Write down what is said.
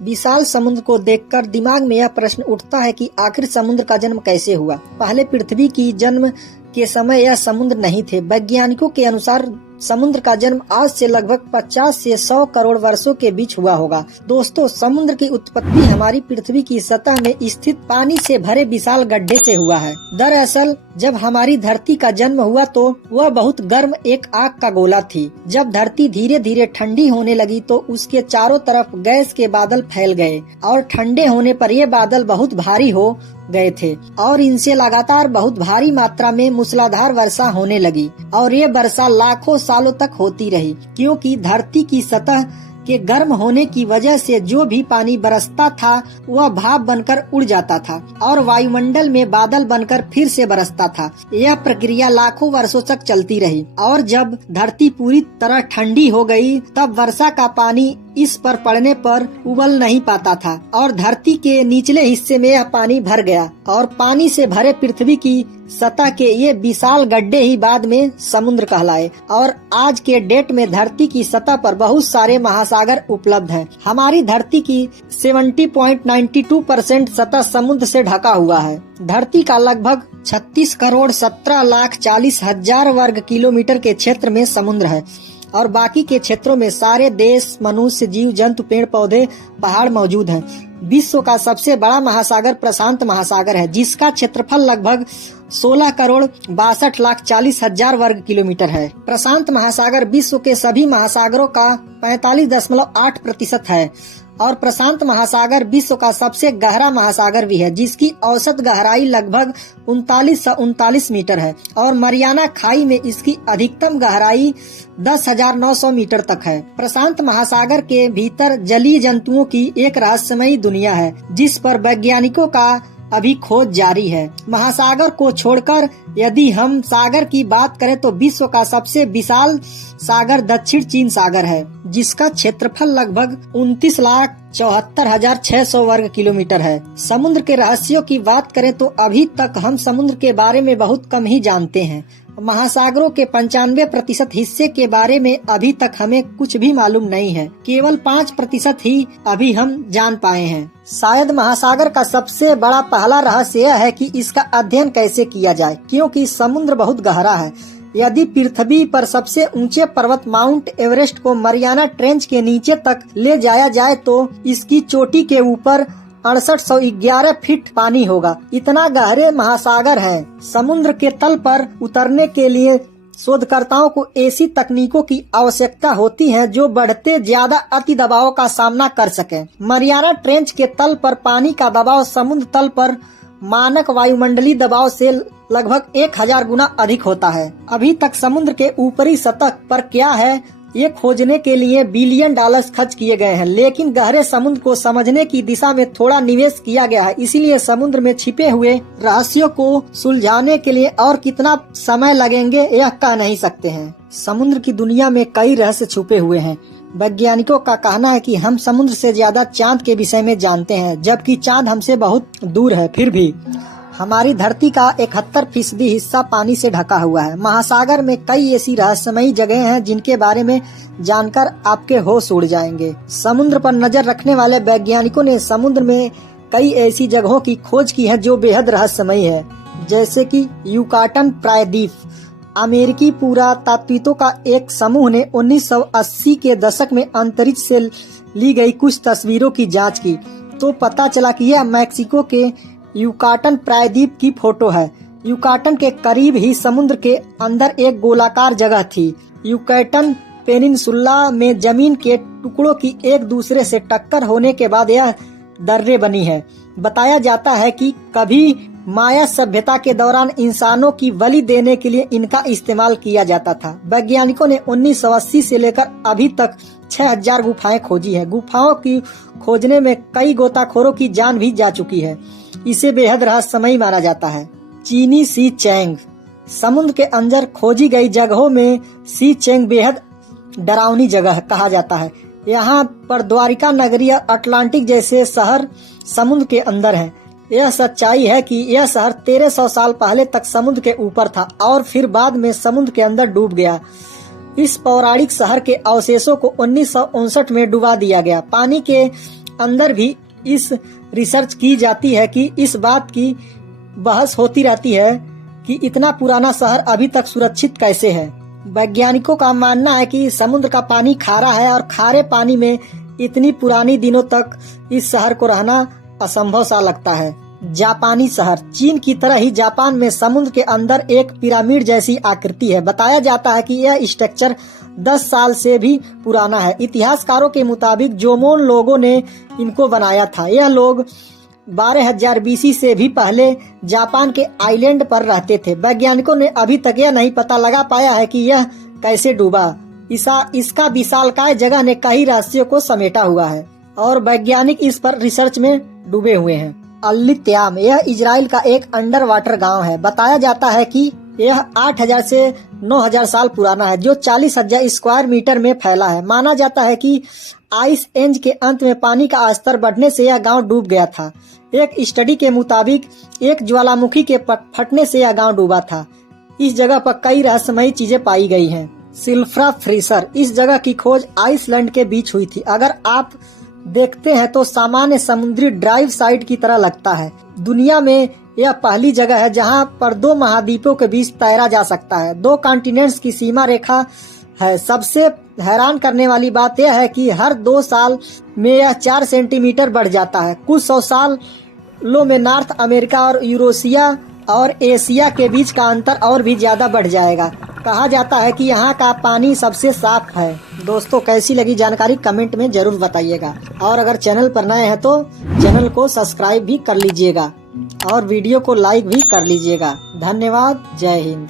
विशाल समुद्र को देखकर दिमाग में यह प्रश्न उठता है कि आखिर समुद्र का जन्म कैसे हुआ। पहले पृथ्वी की जन्म के समय यह समुद्र नहीं थे। वैज्ञानिकों के अनुसार समुद्र का जन्म आज से लगभग 50 से 100 करोड़ वर्षों के बीच हुआ होगा। दोस्तों, समुद्र की उत्पत्ति हमारी पृथ्वी की सतह में स्थित पानी से भरे विशाल गड्ढे से हुआ है। दरअसल जब हमारी धरती का जन्म हुआ तो वह बहुत गर्म एक आग का गोला थी। जब धरती धीरे धीरे ठंडी होने लगी तो उसके चारों तरफ गैस के बादल फैल गए और ठंडे होने पर ये बादल बहुत भारी हो गए थे और इनसे लगातार बहुत भारी मात्रा में मूसलाधार वर्षा होने लगी और ये वर्षा लाखों सालों तक होती रही, क्योंकि धरती की सतह के गर्म होने की वजह से जो भी पानी बरसता था वह भाप बनकर उड़ जाता था और वायुमंडल में बादल बनकर फिर से बरसता था। यह प्रक्रिया लाखों वर्षों तक चलती रही और जब धरती पूरी तरह ठंडी हो गई तब वर्षा का पानी इस पर पड़ने पर उबल नहीं पाता था और धरती के निचले हिस्से में यह पानी भर गया और पानी से भरे पृथ्वी की सतह के ये विशाल गड्ढे ही बाद में समुद्र कहलाए और आज के डेट में धरती की सतह पर बहुत सारे महासागर उपलब्ध हैं। हमारी धरती की 70.92% सतह समुद्र से ढका हुआ है। धरती का लगभग 36 करोड़ 17 लाख 40 हजार वर्ग किलोमीटर के क्षेत्र में समुद्र है और बाकी के क्षेत्रों में सारे देश, मनुष्य, जीव जंतु, पेड़ पौधे, पहाड़ मौजूद हैं। विश्व का सबसे बड़ा महासागर प्रशांत महासागर है, जिसका क्षेत्रफल लगभग 16 करोड़ 62 लाख 40 हजार वर्ग किलोमीटर है। प्रशांत महासागर विश्व के सभी महासागरों का 45.8% है और प्रशांत महासागर विश्व का सबसे गहरा महासागर भी है, जिसकी औसत गहराई लगभग 3939 मीटर है और मरियाना खाई में इसकी अधिकतम गहराई 10,900 मीटर तक है। प्रशांत महासागर के भीतर जलीय जंतुओं की एक रहस्यमयी दुनिया है, जिस पर वैज्ञानिकों का अभी खोज जारी है। महासागर को छोड़कर यदि हम सागर की बात करें तो विश्व का सबसे विशाल सागर दक्षिण चीन सागर है, जिसका क्षेत्रफल लगभग 29,74,600 वर्ग किलोमीटर है। समुद्र के रहस्यों की बात करें तो अभी तक हम समुद्र के बारे में बहुत कम ही जानते हैं। महासागरों के 95% हिस्से के बारे में अभी तक हमें कुछ भी मालूम नहीं है। केवल 5% ही अभी हम जान पाए हैं। शायद महासागर का सबसे बड़ा पहला रहस्य यह है कि इसका अध्ययन कैसे किया जाए, क्योंकि समुद्र बहुत गहरा है। यदि पृथ्वी पर सबसे ऊंचे पर्वत माउंट एवरेस्ट को मरियाना ट्रेंच के नीचे तक ले जाया जाए तो इसकी चोटी के ऊपर 6811 फीट पानी होगा। इतना गहरे महासागर है। समुद्र के तल पर उतरने के लिए शोधकर्ताओं को ऐसी तकनीकों की आवश्यकता होती है जो बढ़ते ज्यादा अति दबाव का सामना कर सके। मरियाना ट्रेंच के तल पर पानी का दबाव समुद्र तल पर मानक वायुमंडलीय दबाव से लगभग 1000 गुना अधिक होता है। अभी तक समुद्र के ऊपरी सतह पर क्या है ये खोजने के लिए $बिलियन खर्च किए गए हैं, लेकिन गहरे समुद्र को समझने की दिशा में थोड़ा निवेश किया गया है। इसीलिए समुद्र में छिपे हुए रहस्यों को सुलझाने के लिए और कितना समय लगेंगे यह कह नहीं सकते हैं। समुद्र की दुनिया में कई रहस्य छुपे हुए हैं। वैज्ञानिकों का कहना है कि हम समुद्र से ज्यादा चांद के विषय में जानते हैं, जबकि चांद हमसे बहुत दूर है। फिर भी हमारी धरती का 71% हिस्सा पानी से ढका हुआ है। महासागर में कई ऐसी रहस्यमयी जगह हैं जिनके बारे में जानकर आपके होश उड़ जाएंगे। समुद्र पर नजर रखने वाले वैज्ञानिकों ने समुद्र में कई ऐसी जगहों की खोज की है जो बेहद रहस्यमयी है, जैसे कि युकाटन प्रायद्वीप। अमेरिकी पुरातात्विकों का एक समूह ने 1980 के दशक में अंतरिक्ष से ली गई कुछ तस्वीरों की जाँच की तो पता चला कि यह मैक्सिको के युकाटन प्रायद्वीप की फोटो है। युकाटन के करीब ही समुद्र के अंदर एक गोलाकार जगह थी। युकाटन पेनिनसुला में जमीन के टुकड़ों की एक दूसरे से टक्कर होने के बाद यह दर्रे बनी है। बताया जाता है कि कभी माया सभ्यता के दौरान इंसानों की बलि देने के लिए इनका इस्तेमाल किया जाता था। वैज्ञानिकों ने 1980 से लेकर अभी तक 6000 गुफाएं खोजी है। गुफाओं की खोजने में कई गोताखोरों की जान भी जा चुकी है। इसे बेहद रहस्यमयी माना जाता है। चीनी सी चैंग। समुद्र के अंदर खोजी गई जगहों में सी चैंग बेहद डरावनी जगह कहा जाता है। यहाँ पर द्वारिका नगरी अटलांटिक जैसे शहर समुद्र के अंदर है। यह सच्चाई है कि यह शहर 1300 साल पहले तक समुद्र के ऊपर था और फिर बाद में समुद्र के अंदर डूब गया। इस पौराणिक शहर के अवशेषों को 1959 में डुबा दिया गया। पानी के अंदर भी इस रिसर्च की जाती है कि इस बात की बहस होती रहती है कि इतना पुराना शहर अभी तक सुरक्षित कैसे है। वैज्ञानिकों का मानना है कि समुद्र का पानी खारा है और खारे पानी में इतनी पुरानी दिनों तक इस शहर को रहना असंभव सा लगता है। जापानी शहर। चीन की तरह ही जापान में समुद्र के अंदर एक पिरामिड जैसी आकृति है। बताया जाता है कि यह स्ट्रक्चर 10 साल से भी पुराना है। इतिहासकारों के मुताबिक जोमोन लोगों ने इनको बनाया था। यह लोग 12,000 बीसी से भी पहले जापान के आइलैंड पर रहते थे। वैज्ञानिकों ने अभी तक यह नहीं पता लगा पाया है कि यह कैसे डूबा। इसका विशालकाय जगह ने कई रहस्यों को समेटा हुआ है और वैज्ञानिक इस पर रिसर्च में डूबे हुए हैं। अल-लित्याम। यह इजराइल का एक अंडर वाटर गाँव है। बताया जाता है कि यह 8,000 से 9,000 साल पुराना है, जो 40,000 स्क्वायर मीटर में फैला है। माना जाता है कि आइस एज के अंत में पानी का स्तर बढ़ने से यह गांव डूब गया था। एक स्टडी के मुताबिक एक ज्वालामुखी के फटने से यह गांव डूबा था। इस जगह पर कई रहस्यमयी चीजें पाई गई हैं। सिल्फ्रा फ्रीसर। इस जगह की खोज आइसलैंड के बीच हुई थी। अगर आप देखते हैं तो सामान्य समुद्री ड्राइव साइट की तरह लगता है। दुनिया में यह पहली जगह है जहां पर 2 महाद्वीपों के बीच तैरा जा सकता है। 2 कॉन्टिनेंट्स की सीमा रेखा है। सबसे हैरान करने वाली बात यह है कि हर 2 साल में यह 4 सेंटीमीटर बढ़ जाता है। कुछ 100 सालों में नॉर्थ अमेरिका और यूरोसिया और एशिया के बीच का अंतर और भी ज्यादा बढ़ जाएगा। कहा जाता है कि यहाँ का पानी सबसे साफ है। दोस्तों, कैसी लगी जानकारी कमेंट में जरूर बताइएगा और अगर चैनल पर नए हैं तो चैनल को सब्सक्राइब भी कर लीजिएगा और वीडियो को लाइक भी कर लीजिएगा। धन्यवाद। जय हिंद।